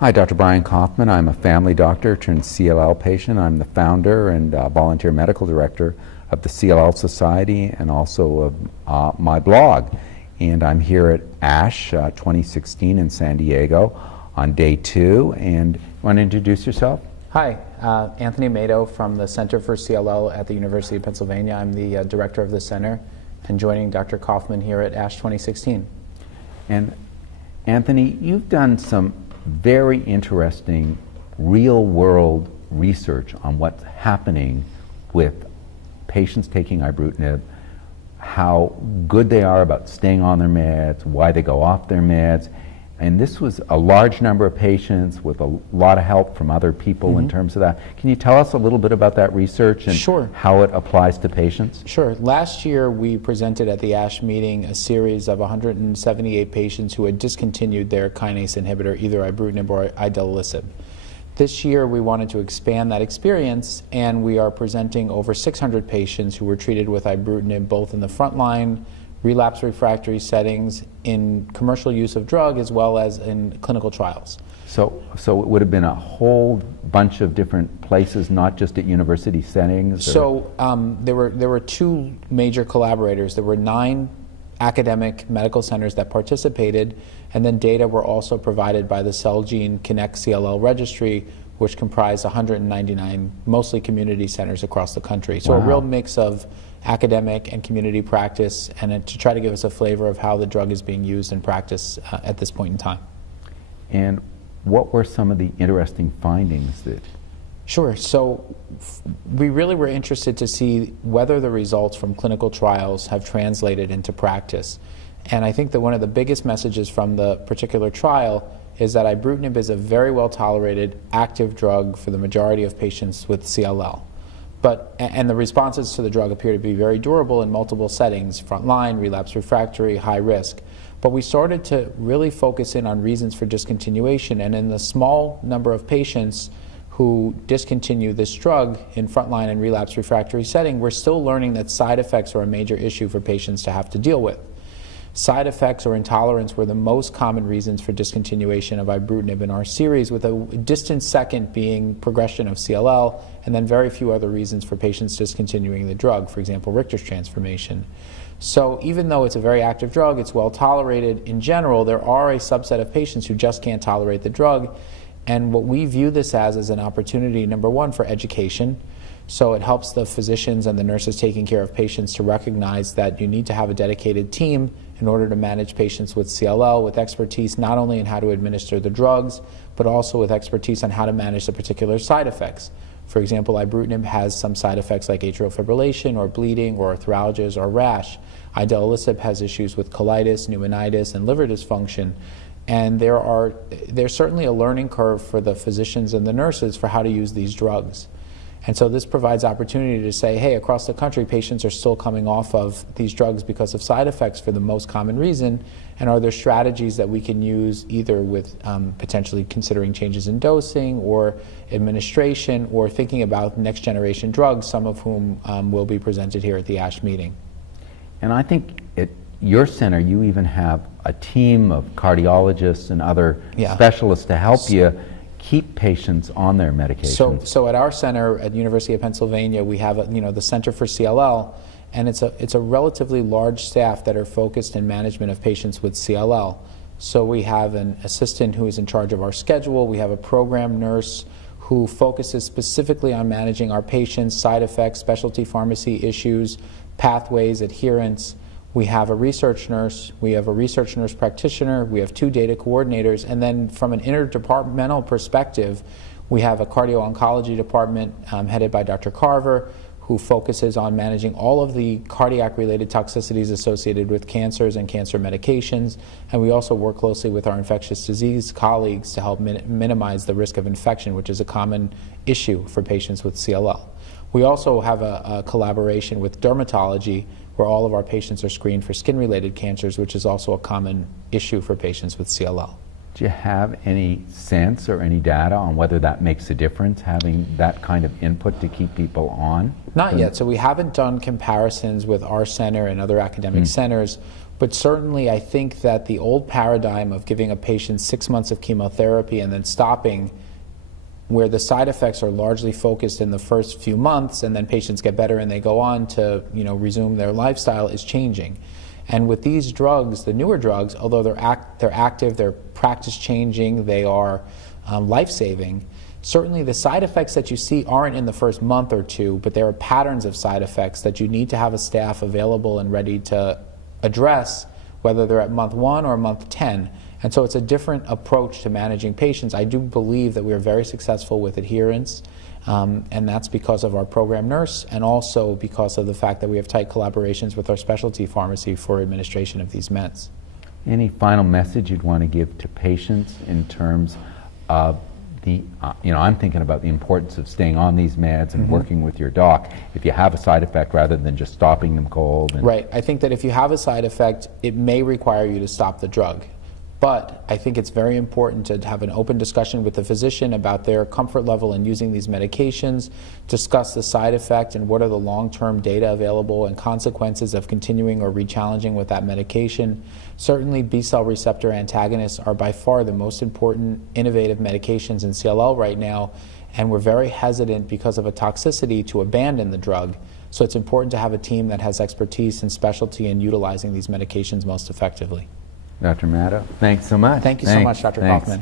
Hi, Dr. Brian Koffman. I'm a family doctor turned CLL patient. I'm the founder and volunteer medical director of the CLL Society and also of my blog. And I'm here at ASH 2016 in San Diego on day 2. And you want to introduce yourself? Hi, Anthony Mato from the Center for CLL at the University of Pennsylvania. I'm the director of the center and joining Dr. Koffman here at ASH 2016. And Anthony, you've done some very interesting real-world research on what's happening with patients taking ibrutinib, how good they are about staying on their meds, why they go off their meds. And this was a large number of patients with a lot of help from other people in terms of that. Can you tell us a little bit about that research and how it applies to patients? Sure. Last year we presented at the ASH meeting a series of 178 patients who had discontinued their kinase inhibitor, either ibrutinib or idelalisib. This year we wanted to expand that experience, and we are presenting over 600 patients who were treated with ibrutinib both in the frontline, relapse refractory settings, in commercial use of drug, as well as in clinical trials. So it would have been a whole bunch of different places, not just at university settings? So there were 2 major collaborators. There were 9 academic medical centers that participated, and then data were also provided by the Celgene Connect CLL registry, which comprised 199 mostly community centers across the country. So a real mix of academic and community practice, and to try to give us a flavor of how the drug is being used in practice at this point in time. And what were some of the interesting findings that... Sure. So we really were interested to see whether the results from clinical trials have translated into practice. And I think that one of the biggest messages from the particular trial is that ibrutinib is a very well tolerated active drug for the majority of patients with CLL. And the responses to the drug appear to be very durable in multiple settings: frontline, relapse refractory, high risk. But we started to really focus in on reasons for discontinuation, and in the small number of patients who discontinue this drug in frontline and relapse refractory setting, we're still learning that side effects are a major issue for patients to have to deal with. Side effects or intolerance were the most common reasons for discontinuation of ibrutinib in our series, with a distant second being progression of CLL, and then very few other reasons for patients discontinuing the drug, for example, Richter's transformation. So even though it's a very active drug, it's well tolerated in general, there are a subset of patients who just can't tolerate the drug. And what we view this as is an opportunity, number one, for education. So it helps the physicians and the nurses taking care of patients to recognize that you need to have a dedicated team in order to manage patients with CLL, with expertise not only in how to administer the drugs, but also with expertise on how to manage the particular side effects. For example, ibrutinib has some side effects like atrial fibrillation or bleeding or arthralgias or rash. Idelalisib has issues with colitis, pneumonitis, and liver dysfunction. And there's certainly a learning curve for the physicians and the nurses for how to use these drugs. And so this provides opportunity to say, hey, across the country, patients are still coming off of these drugs because of side effects for the most common reason, and are there strategies that we can use either with potentially considering changes in dosing or administration, or thinking about next generation drugs, some of whom will be presented here at the ASH meeting. And I think at your center, you even have a team of cardiologists and other specialists to help you keep patients on their medications. So at our center at University of Pennsylvania, we have the Center for CLL, and it's a relatively large staff that are focused in management of patients with CLL. So we have an assistant who is in charge of our schedule. We have a program nurse who focuses specifically on managing our patients' side effects, specialty pharmacy issues, pathways, adherence. We have a research nurse, we have a research nurse practitioner, we have 2 data coordinators, and then from an interdepartmental perspective, we have a cardio-oncology department headed by Dr. Carver, who focuses on managing all of the cardiac-related toxicities associated with cancers and cancer medications. And we also work closely with our infectious disease colleagues to help minimize the risk of infection, which is a common issue for patients with CLL. We also have a collaboration with dermatology, where all of our patients are screened for skin-related cancers, which is also a common issue for patients with CLL. Do you have any sense or any data on whether that makes a difference, having that kind of input to keep people on? Not yet. So we haven't done comparisons with our center and other academic centers, but certainly I think that the old paradigm of giving a patient 6 months of chemotherapy and then stopping, where the side effects are largely focused in the first few months and then patients get better and they go on to resume their lifestyle, is changing. And with these drugs, the newer drugs, although they're active, they're practice changing, they are life-saving, certainly the side effects that you see aren't in the first month or two, but there are patterns of side effects that you need to have a staff available and ready to address, whether they're at month 1 or month 10. And so it's a different approach to managing patients. I do believe that we are very successful with adherence, and that's because of our program nurse and also because of the fact that we have tight collaborations with our specialty pharmacy for administration of these meds. Any final message you'd want to give to patients in terms of the, I'm thinking about the importance of staying on these meds and working with your doc if you have a side effect rather than just stopping them cold. Right. I think that if you have a side effect, it may require you to stop the drug. But I think it's very important to have an open discussion with the physician about their comfort level in using these medications, discuss the side effect and what are the long-term data available and consequences of continuing or re-challenging with that medication. Certainly B-cell receptor antagonists are by far the most important innovative medications in CLL right now, and we're very hesitant because of a toxicity to abandon the drug. So it's important to have a team that has expertise and specialty in utilizing these medications most effectively. Dr. Mato, thanks so much. Thank you so much, Dr. Koffman.